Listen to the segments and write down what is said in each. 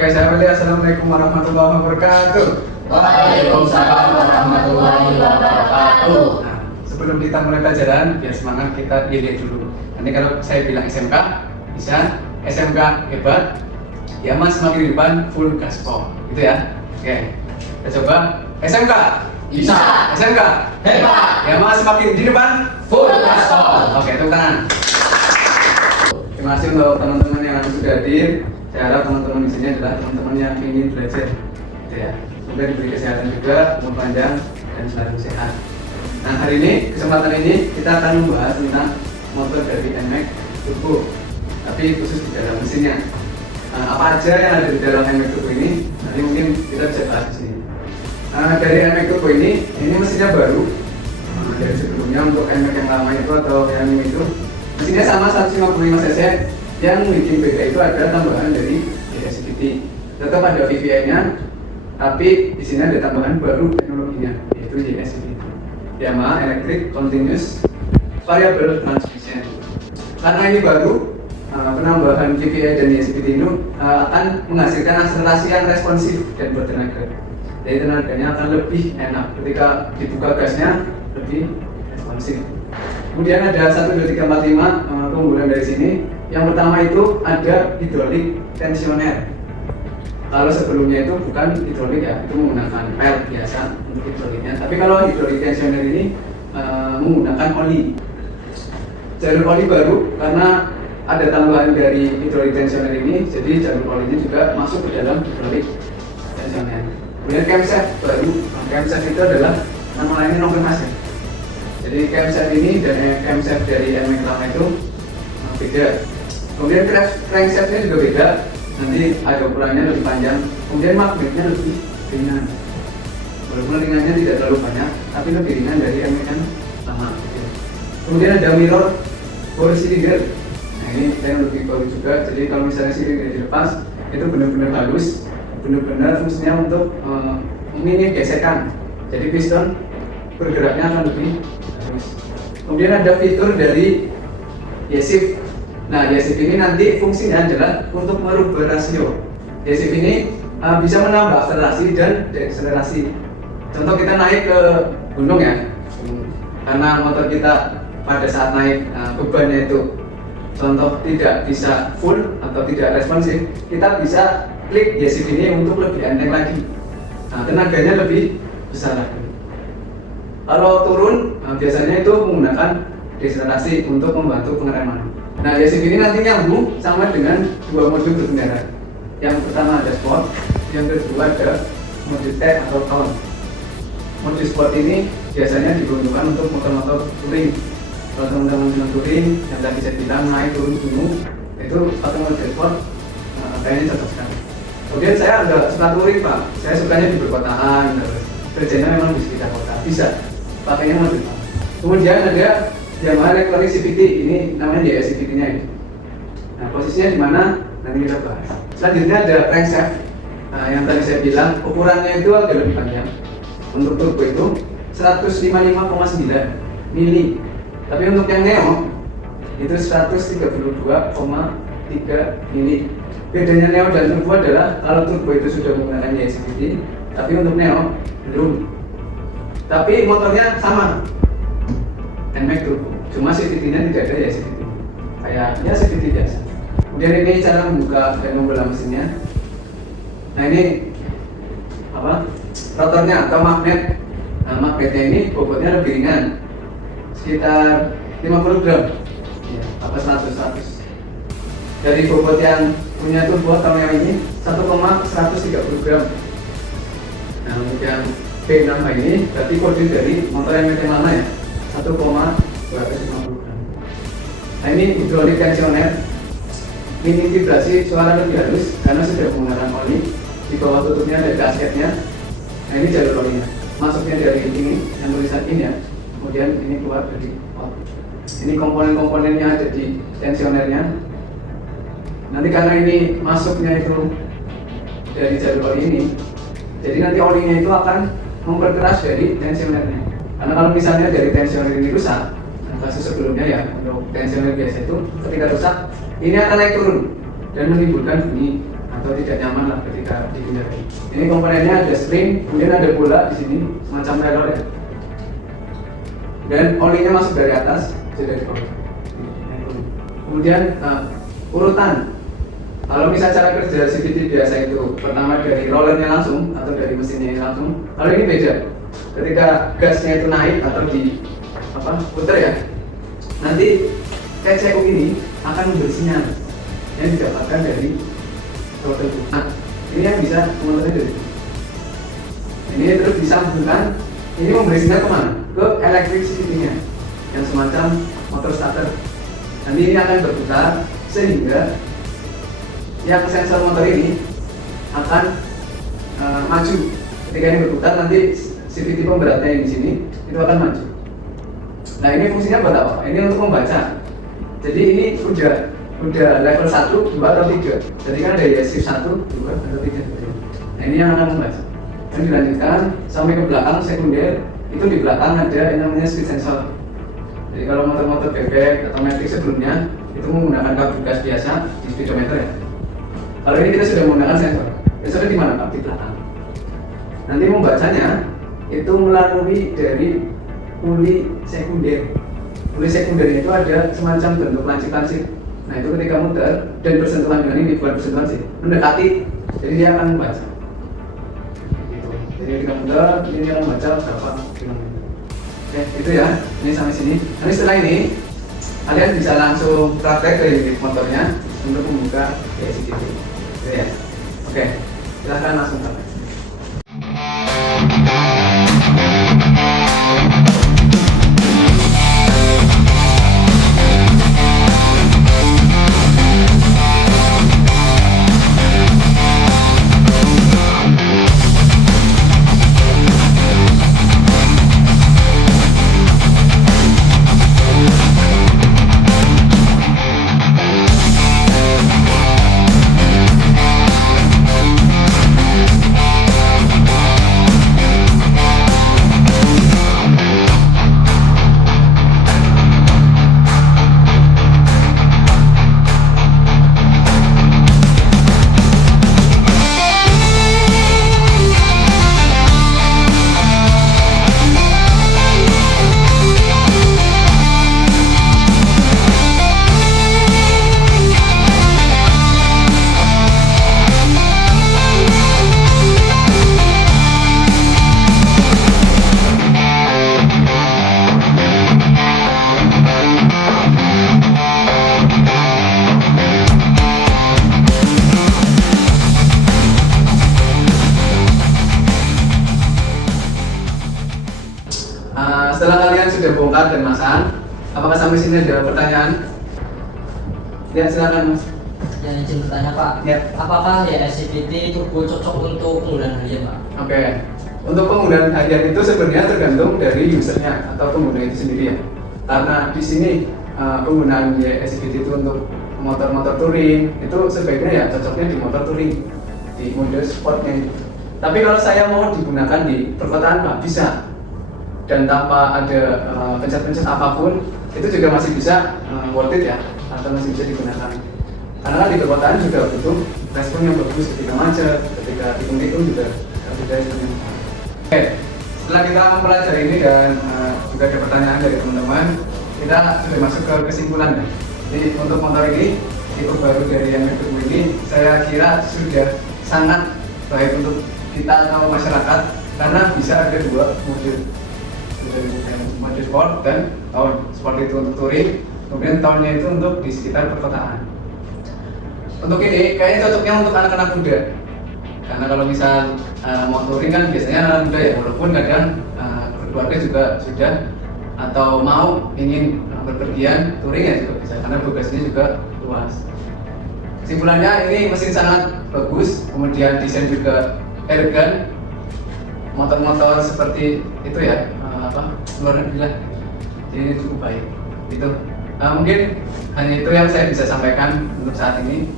Oke, saya Wali. Assalamualaikum warahmatullahi wabarakatuh. Waalaikumsalam warahmatullahi wabarakatuh. Nah, sebelum kita mulai pelajaran, biar semangat kita lihat dulu. Nanti kalau saya bilang SMK, bisa SMK hebat, ya mas semakin di depan full gaspol, gitu ya. Oke, kita coba SMK. Bisa. SMK Hebat. ya mas semakin di depan Full gaspol. Oke, tepuk tangan. Terima kasih untuk teman-teman yang sudah hadir. Saya harap teman-teman di sini adalah teman-teman yang ingin belajar, gitu ya. Semoga diberi kesehatan juga, umur panjang dan selalu sehat. Nah, hari ini, kesempatan ini kita akan membahas tentang motor dari NMAX Turbo, tapi khusus di dalam mesinnya. Apa aja yang ada di dalam NMAX Turbo ini? Nanti mungkin kita bisa bahas di sini. Dari NMAX Turbo ini mesinnya baru. Dari sebelumnya untuk NMAX yang lama itu atau yang ini itu mesinnya sama 155 cc. Yang bikin beda itu ada tambahan dari JSPT. Tetap ada VVI-nya, tapi di sini ada tambahan baru teknologinya, yaitu JSPT, Yamaha Electric Continuous Variable Transmission. Karena ini baru, penambahan VVI dan JSPT ini akan menghasilkan akselerasi yang responsif dan bertenaga. Jadi tenaganya akan lebih enak ketika dibuka gasnya, lebih responsif. Kemudian ada 1, 2, 3, 4, 5 keunggulan dari sini. Yang pertama itu ada hidrolik tensioner. Kalau sebelumnya itu bukan hidrolik ya, itu menggunakan pel biasa untuk hidroliknya. Tapi kalau hidrolik tensioner ini menggunakan oli. Jalur oli baru karena ada tambahan dari hidrolik tensioner ini, jadi jalur olinya juga masuk ke dalam hidrolik tensioner. Kemudian camshaft baru. Camshaft itu adalah nama lainnya nomor mas ya. Jadi camshaft ini dan camshaft dari NMAX lama itu beda. Kemudian crankshaftnya juga beda. Nanti ada ukurannya lebih panjang. Kemudian magnetnya lebih ringan. Walaupun ringannya tidak terlalu banyak, tapi lebih ringan dari NMAX yang lama. Kemudian ada mirror bore cylinder. Nah ini teknologi baru juga. Jadi kalau misalnya silinder dilepas, itu benar-benar halus, benar-benar fungsinya untuk minim gesekan. Jadi piston bergeraknya akan lebih halus. Kemudian ada fitur dari Y-Shift. Nah, Y-Shift ini nanti fungsinya adalah untuk merubah rasio. Y-Shift ini bisa menambah akselerasi dan deakselerasi. Contoh kita naik ke gunung ya, karena motor kita pada saat naik bebannya itu contoh tidak bisa full atau tidak responsif, kita bisa klik Y-Shift ini untuk lebih enteng lagi. Nah, tenaganya lebih besar lagi. Kalau turun, biasanya itu menggunakan deakselerasi untuk membantu pengereman. Nah, Y-Shift ini nanti nyambung sama dengan dua mode berkendara. Yang pertama ada sport, yang kedua ada mode T atau town. Mode sport ini biasanya diperuntukkan untuk motor-motor touring. Kalau teman-teman yang touring, yang tadi saya bilang naik turun gunung, itu pakai mode sport, kayaknya cocok sekali. Kemudian saya agak suka touring pak, saya sukanya di perkotaan, kerjanya memang di sekitar kota, bisa pakainya mode sport. Kemudian ada Yamaha Electronic CVT, ini namanya JSCVT-nya ini. Nah, posisinya di mana? Nanti kita bahas. Selanjutnya ada crankshaft. Nah, yang tadi saya bilang ukurannya itu agak lebih panjang. Untuk turbo itu 155,9 mili. Tapi untuk yang neo itu 132,3 mili. Bedanya neo dan turbo adalah kalau turbo itu sudah menggunakan JSCVT, tapi untuk neo belum. Tapi motornya sama. NMAX Turbo, cuma CVT-nya tidak ada ya CVT. Kayak ya CVT biasa. Kemudian ini cara membuka dan membelah mesinnya. Nah ini apa? Rotornya atau magnet. Nah, magnetnya ini bobotnya lebih ringan, sekitar 50 gram. Ya, apa 100. Dari bobot yang punya turbo atau yang ini 1,130 gram. Nah, untuk yang B6 ini berarti kode dari motor yang lama ya. 1,250 gram. Nah ini hidrolik tensioner, minim vibrasi, suara lebih halus karena sudah menggunakan oli. Di bawah tutupnya ada gasketnya. Nah ini jalur olinya, masuknya dari ini yang tulisan ini ya, kemudian ini keluar dari out. Ini komponen-komponen yang ada di tensionernya. Nanti karena ini masuknya itu dari jalur oli ini, jadi nanti olinya itu akan memperkeras dari tensionernya. Karena kalau misalnya dari tensioner ini rusak, kasus sebelumnya ya untuk tensioner biasa itu ketika rusak ini akan naik turun dan menimbulkan bunyi atau tidak nyaman lah ketika dipindahkan. Ini komponennya ada spring, kemudian ada bola di sini semacam roller ya. Dan olinya masuk dari atas, jadi dari bawah. Kemudian urutan. Kalau misal cara kerja CVT biasa itu pertama dari rollernya langsung atau dari mesinnya langsung. Kalau ini beda. Ketika gasnya itu naik atau di putar ya, nanti CCU ini akan memberi sinyal yang didapatkan dari rotor itu. Nah, ini yang bisa mengotornya dari ini terus disambungkan. Ini memberi sinyal kemana? Ke electricity-nya yang semacam motor starter. Nanti ini akan berputar sehingga yang sensor motor ini akan maju. Ketika ini berputar, nanti CVT pemberatnya yang di sini itu akan maju. Nah, ini fungsinya buat apa? Ini untuk membaca. Jadi ini udah level 1, 2 atau 3. Jadi kan ada ya shift 1, 2 atau 3. Nah, ini yang akan membaca. Dan dilanjutkan sampai ke belakang sekunder. Itu di belakang ada yang namanya speed sensor. Jadi kalau motor-motor bebek atau matic sebelumnya itu menggunakan kabel gas biasa di speedometer ya. Kalau ini kita sudah menggunakan sensor. Sensornya di mana Pak? Di belakang. Nanti membacanya itu melalui dari uli sekunder. Uli sekunder itu ada semacam bentuk lancip-lancip. Nah, itu ketika muter dan bersentuhan dengan ini, bukan bersentuhan sih, mendekati, jadi dia akan membaca. Jadi ketika muter, ini akan membaca berapa kilometer. Oke, itu ya. Ini sampai sini. Nanti setelah ini kalian bisa langsung praktek dari motornya untuk membuka CVT. Gitu ya. Oke, silahkan langsung praktek. Setelah kalian sudah bongkar dan masang, apakah sampai sini ada pertanyaan? Ya, silakan Mas. Yang izin bertanya Pak, Ya. apakah ya CVT turbo cocok untuk penggunaan harian Pak? Oke. Untuk penggunaan harian itu sebenarnya tergantung dari usernya atau pengguna itu sendiri ya. Karena di sini penggunaan CVT itu untuk motor-motor touring itu sebaiknya ya cocoknya di motor touring, di mode sportnya. Tapi kalau saya mau digunakan di perkotaan Pak, bisa. Dan tanpa ada pencet-pencet apapun itu juga masih bisa worth it ya, atau masih bisa digunakan. Karena kan di perkotaan juga butuh respon yang bagus ketika macet, ketika tikung-tikung juga beda sebenarnya. Oke, setelah kita mempelajari ini dan juga ada pertanyaan dari teman-teman, kita sudah masuk ke kesimpulan ya. Jadi untuk motor ini, tipe baru dari yang kedua ini, saya kira sudah sangat baik untuk kita atau masyarakat karena bisa ada dua model. Mode sport dan tahun. Sport itu untuk touring, kemudian tahunnya itu untuk di sekitar perkotaan. Untuk ini kayaknya cocoknya untuk anak-anak muda. Karena kalau misal mau touring kan biasanya anak muda ya, walaupun kadang keluarga juga sudah atau mau ingin berpergian touring ya juga bisa, karena bagasinya juga luas. Kesimpulannya ini mesin sangat bagus, kemudian desain juga elegan. Motor-motor seperti itu ya, luar negeri lah, jadi cukup baik. Itu mungkin hanya itu yang saya bisa sampaikan untuk saat ini.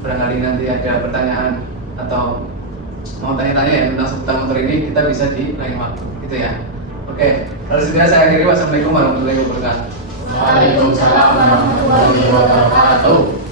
Barangkali nanti ada pertanyaan atau mau tanya-tanya ya tentang seputar motor ini, kita bisa di lain waktu, gitu ya. Oke, kalau sudah saya akhiri. Wassalamualaikum warahmatullahi wabarakatuh. Waalaikumsalam warahmatullahi wabarakatuh.